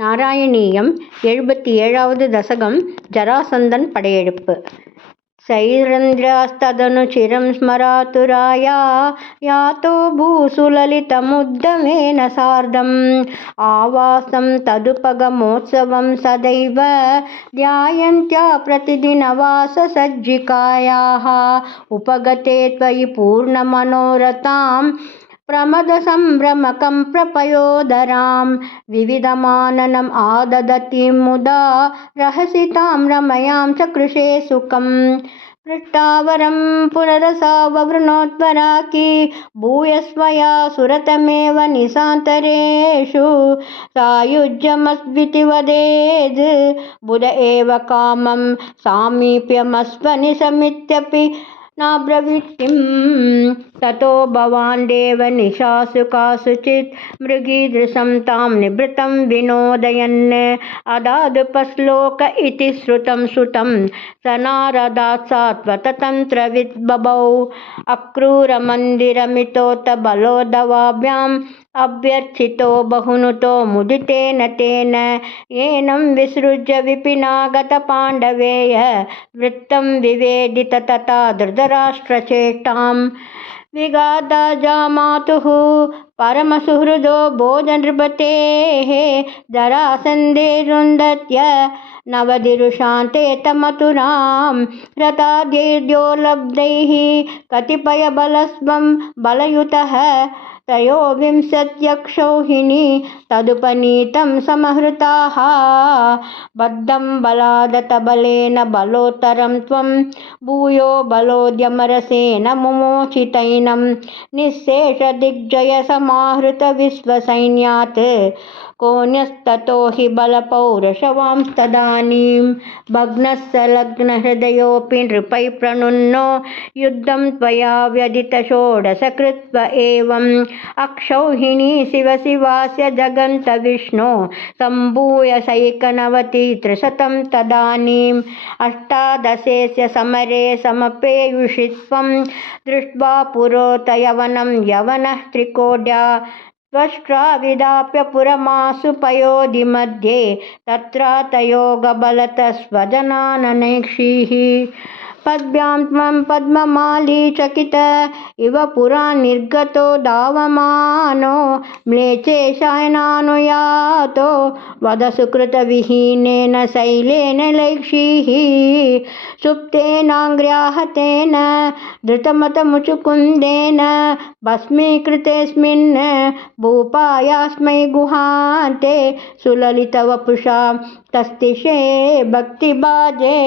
நாராயணீயம் 77வது தசகம் ஜராசந்தன் படையெடுப்பு. சைரந்திராஸ்ததனுச்சிரம் ஸ்மராதுராயா யாதோ பூசுலலிதமுத்தமேன சார்தம் ஆவாசம் ததுபகமோத்சவம் சதைவ ध्यायन्त्या प्रतिदिनवाससज्जिकायाः उपगते त्वयि पूर्णमनोरथां प्रमदसम्भ्रमकं प्रपयोदरां विविधमाननम् आददतीं मुदा रहसि तां रमयां च कृशे सुखं पृष्टावरं पुनरसाववृणोत्वराकी भूयस्वया सुरतमेव निशान्तरेषु सायुज्यमस्विति वदेद् बुध एव कामं सामीप्यमस्वनिशमित्यपि नाब्रवीत्किं ततो भवान् देव निशासु कासुचित् मृगीदृशं तां निभृतं विनोदयन् अदादुपश्लोक इति श्रुतं सुतं स नारदात् सात्वततन्त्रविद् बभौ अक्रूरमन्दिरमितोत बलोदवाभ्याम् अभ्यर्थितो बहुनुतो मुदितेन तेन येनं विसृज्य विपिनागतपाण्डवेय वृत्तं विवेदित तथा धृतराष्ट्रचेष्टां विगादा जामातुः परमसुहृदो भोजनृपतेः जरासन्धे रुन्दत्य नवदिरुषान्ते तमथुरां रताद्यैर्योलब्धैः कतिपयबलस्वं बलयुतः त्रयोविंशत्यक्षौहिणी तदुपनीतं समहृताः बद्धं बलादतबलेन बलोत्तरं त्वं भूयो बलोद्यमरसेन मुमोचितैनं निःशेषदिग्जयसमाहृतविश्वसैन्यात् कोऽन्यस्ततो हि बलपौरुषवांस्तदानीं भग्नः सलग्नहृदयोऽपि नृपैः प्रणुन्नो युद्धं त्वया व्यदितषोडशकृत्व एवम् अक्षौहिणी शिव शिवास्य जगन्त विष्णो सम्भूय सैकनवति त्रिशतं तदानीम् अष्टादशेस्य समरे समपेयुषि त्वं दृष्ट्वा पुरोत यवनं यवनः त्रिकोड्या त्वष्ट्राविदाप्य पुरमासु पयोधिमध्ये तत्रातयोगबलतः स्वजनाननैक्षीः पद्भ्यां त्वं पद्ममाली चकित इव पुरा निर्गतो धावमानो म्लेच्छेशायनानुयातो वदसुकृतविहीनेन शैलेन लैक्षीः सुप्तेनाङ्ग्र्याहतेन धृतमतमुचुकुन्देन भस्मीकृतेऽस्मिन् भूपायास्मै गुहान्ते सुललितवपुषा तस्तिषे भक्तिभाजे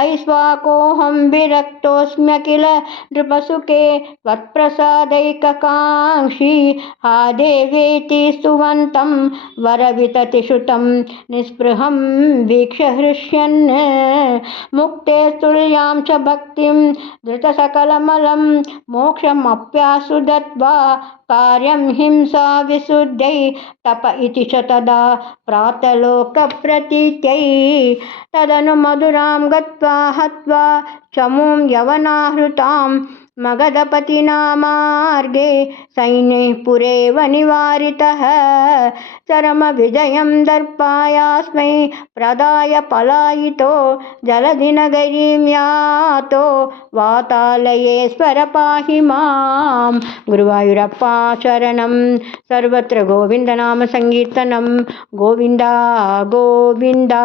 ऐश्वाकोऽहं विरक्तोऽस्म्यखिल नृपसुखे त्वत्प्रसादैककाङ्क्षी हा देवेति स्तुवन्तं वरविततिश्रुतं निःस्पृहं वीक्ष्य हृष्यन् मुक्ते तुल्यां च भक्तिं धृतसकलमलं मोक्षमप्यासु दत्त्वा कार्यं हिंसा विशुद्ध्यै तप इति च तदा प्रातलोकप्रतीत्यै तदनु मधुरां गत्वा हत्वा चमूं यवनाहृतां मगधपतिना मार्गे सैन्यैः पुरेव निवारितः चरमविजयं दर्पायास्मै प्रदाय पलायितो जलधिनगरीं यातो वातालयेश्वर पाहि मां गुरुवायुरप्पा शरणं सर्वत्र गोविन्दनाम संकीर्तनं गोविन्दा गोविन्दा।